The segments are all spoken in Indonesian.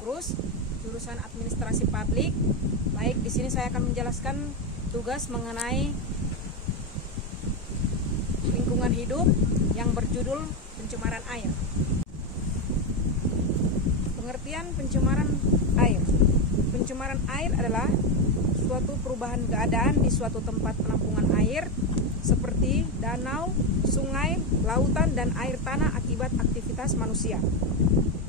Cruz, jurusan Administrasi Publik. Baik, di sini saya akan menjelaskan tugas mengenai lingkungan hidup yang berjudul pencemaran air. Pengertian pencemaran air. Pencemaran air adalah suatu perubahan keadaan di suatu tempat penampungan air seperti danau, sungai, lautan, dan air tanah akibat aktivitas manusia.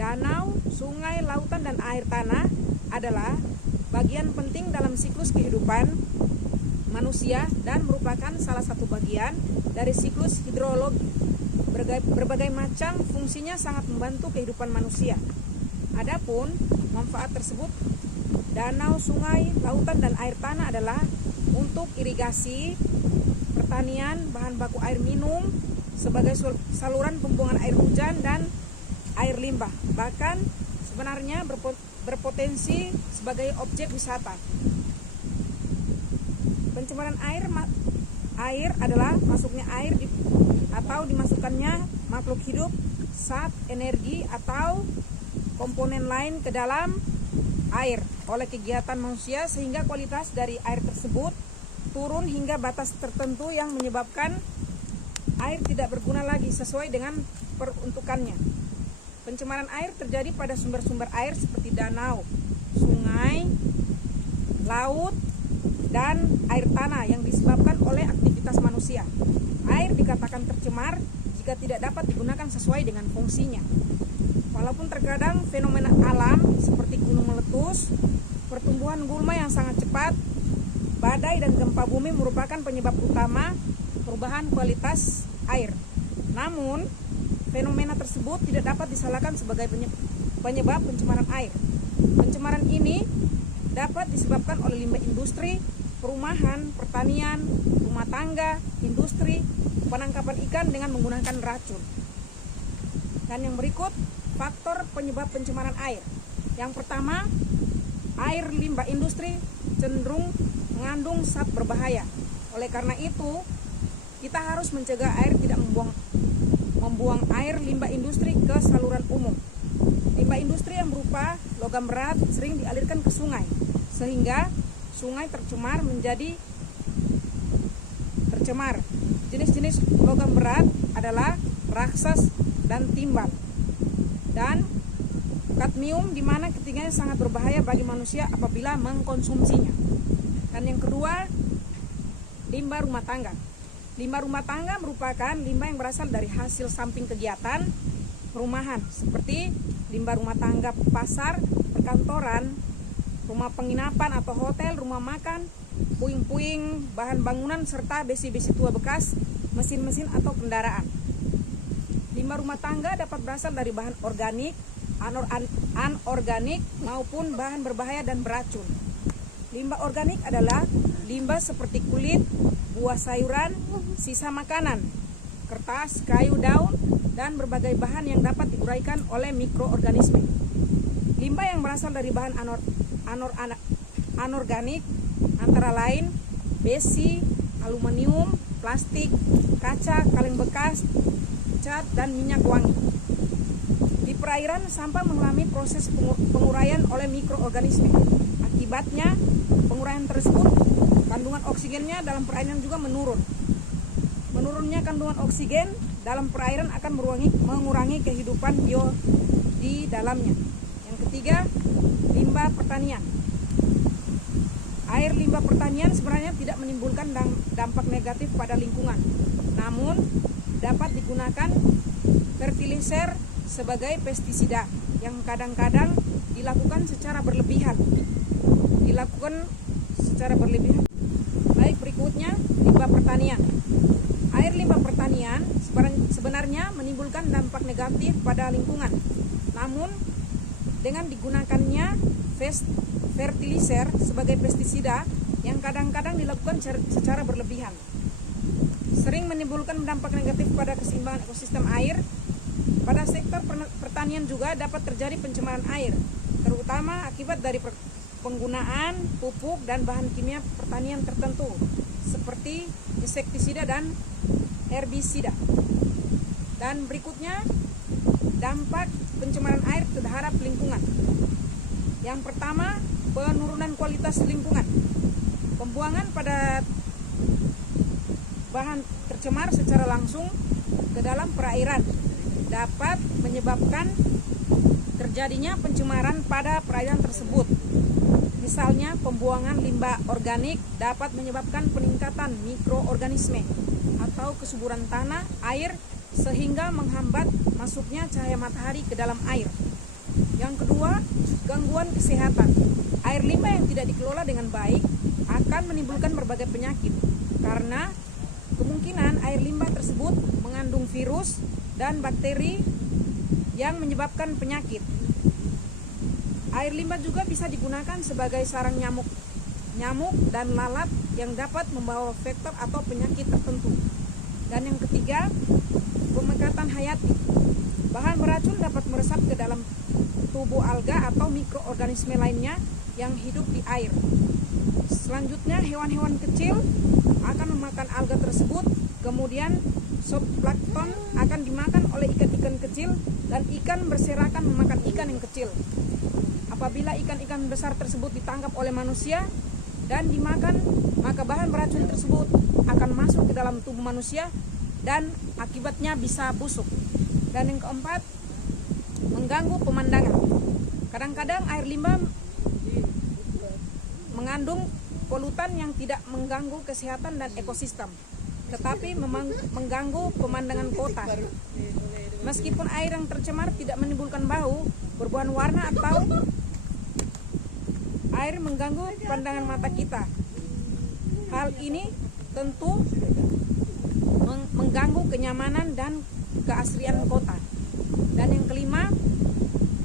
Danau, sungai, lautan, dan air tanah adalah bagian penting dalam siklus kehidupan manusia dan merupakan salah satu bagian dari siklus hidrologi. Berbagai macam fungsinya sangat membantu kehidupan manusia. Adapun manfaat tersebut, danau, sungai, lautan, dan air tanah adalah untuk irigasi, pertanian, bahan baku air minum, sebagai saluran pembuangan air hujan dan air limbah. Bahkan sebenarnya berpotensi sebagai objek wisata. Pencemaran air adalah masuknya air atau dimasukkannya makhluk hidup, zat, energi, atau komponen lain ke dalam air oleh kegiatan manusia sehingga kualitas dari air tersebut turun hingga batas tertentu yang menyebabkan air tidak berguna lagi sesuai dengan peruntukannya. Pencemaran air terjadi pada sumber-sumber air seperti danau, sungai, laut, dan air tanah yang disebabkan oleh aktivitas manusia. Air dikatakan tercemar jika tidak dapat digunakan sesuai dengan fungsinya. Walaupun terkadang fenomena alam seperti gunung meletus, pertumbuhan gulma yang sangat cepat, badai, dan gempa bumi merupakan penyebab utama perubahan kualitas air. Namun, fenomena tersebut tidak dapat disalahkan sebagai penyebab pencemaran air. Pencemaran ini dapat disebabkan oleh limbah industri, perumahan, pertanian, rumah tangga, industri, penangkapan ikan dengan menggunakan racun. Dan yang berikut, faktor penyebab pencemaran air. Yang pertama, air limbah industri cenderung mengandung zat berbahaya. Oleh karena itu, kita harus mencegah air tidak membuang air limbah industri ke saluran umum. Limbah industri yang berupa logam berat sering dialirkan ke sungai, sehingga sungai tercemar. Jenis-jenis logam berat adalah raksas dan timbal, dan kadmium, di mana ketiganya sangat berbahaya bagi manusia apabila mengkonsumsinya. Dan yang kedua, limbah rumah tangga. Limbah rumah tangga merupakan limbah yang berasal dari hasil samping kegiatan perumahan seperti limbah rumah tangga pasar, perkantoran, rumah penginapan atau hotel, rumah makan, puing-puing, bahan bangunan, serta besi-besi tua bekas, mesin-mesin atau kendaraan. Limbah rumah tangga dapat berasal dari bahan organik, anorganik, maupun bahan berbahaya dan beracun. Limbah organik adalah limbah seperti kulit, buah sayuran, sisa makanan, kertas, kayu, daun, dan berbagai bahan yang dapat diuraikan oleh mikroorganisme. Limbah yang berasal dari bahan anorganik antara lain besi, aluminium, plastik, kaca, kaleng bekas, cat, dan minyak wangi. Di perairan, sampah mengalami proses penguraian oleh mikroorganisme. Akibatnya, penguraian tersebut, kandungan oksigennya dalam perairan juga menurun. Menurunnya kandungan oksigen dalam perairan akan mengurangi kehidupan bio di dalamnya. Yang ketiga, limbah pertanian. Air limbah pertanian sebenarnya tidak menimbulkan dampak negatif pada lingkungan, namun dapat digunakan fertilizer sebagai pestisida yang kadang-kadang dilakukan secara berlebihan. Baik, berikutnya limbah pertanian. Air limbah pertanian sebenarnya menimbulkan dampak negatif pada lingkungan. Namun dengan digunakannya fertilizer sebagai pestisida yang kadang-kadang dilakukan secara berlebihan, sering menimbulkan dampak negatif pada keseimbangan ekosistem air. Pada sektor pertanian juga dapat terjadi pencemaran air, terutama akibat dari penggunaan pupuk dan bahan kimia pertanian tertentu seperti insektisida dan herbisida. Dan berikutnya, dampak pencemaran air terhadap lingkungan. Yang pertama, penurunan kualitas lingkungan. Pembuangan pada bahan tercemar secara langsung ke dalam perairan dapat menyebabkan terjadinya pencemaran pada perairan tersebut. Misalnya, pembuangan limbah organik dapat menyebabkan peningkatan mikroorganisme atau kesuburan tanah, air, sehingga menghambat masuknya cahaya matahari ke dalam air. Yang kedua, gangguan kesehatan. Air limbah yang tidak dikelola dengan baik akan menimbulkan berbagai penyakit karena kemungkinan air limbah tersebut mengandung virus dan bakteri yang menyebabkan penyakit. Air limbah juga bisa digunakan sebagai sarang nyamuk dan lalat yang dapat membawa vektor atau penyakit tertentu. Dan yang ketiga, pemekatan hayati. Bahan beracun dapat meresap ke dalam tubuh alga atau mikroorganisme lainnya yang hidup di air. Selanjutnya, hewan-hewan kecil akan memakan alga tersebut, kemudian zooplankton akan dimakan oleh ikan-ikan kecil dan ikan berserakan memakan ikan yang kecil. Apabila ikan-ikan besar tersebut ditangkap oleh manusia dan dimakan, maka bahan beracun tersebut akan masuk ke dalam tubuh manusia dan akibatnya bisa busuk. Dan yang keempat, mengganggu pemandangan. Kadang-kadang air limbah mengandung polutan yang tidak mengganggu kesehatan dan ekosistem, tetapi mengganggu pemandangan kota. Meskipun air yang tercemar tidak menimbulkan bau, perubahan warna atau air mengganggu pandangan mata kita. Hal ini tentu mengganggu kenyamanan dan keasrian kota. Dan yang kelima,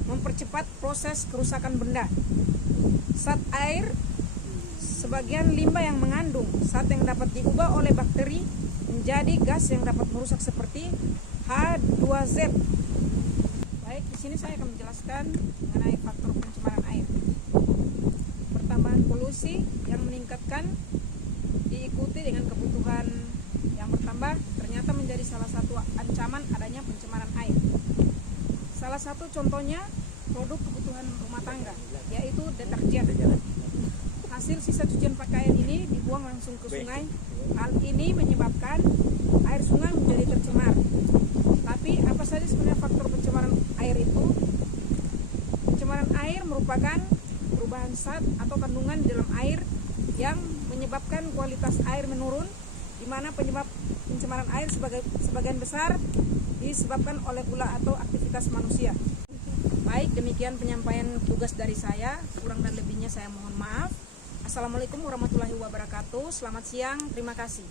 mempercepat proses kerusakan benda. Zat air sebagian limbah yang mengandung zat yang dapat diubah oleh bakteri menjadi gas yang dapat merusak seperti H2Z. Baik, di sini saya akan menjelaskan mengenai faktor pencemaran air. Pertambahan polusi yang meningkatkan diikuti dengan kebutuhan yang bertambah ternyata menjadi salah satu ancaman adanya pencemaran air. Salah satu contohnya produk kebutuhan rumah tangga, yaitu deterjen. Hasil sisa cucian pakaian ini dibuang langsung ke sungai. Hal ini menyebabkan air sungai menjadi tercemar. Tapi apa saja sebenarnya faktor pencemaran air itu? Pencemaran air merupakan perubahan zat atau kandungan di dalam air yang menyebabkan kualitas air menurun, di mana penyebab pencemaran air sebagian besar disebabkan oleh ulah atau aktivitas manusia. Baik, demikian penyampaian tugas dari saya. Kurang dan lebihnya saya mohon maaf. Assalamualaikum warahmatullahi wabarakatuh. Selamat siang, terima kasih.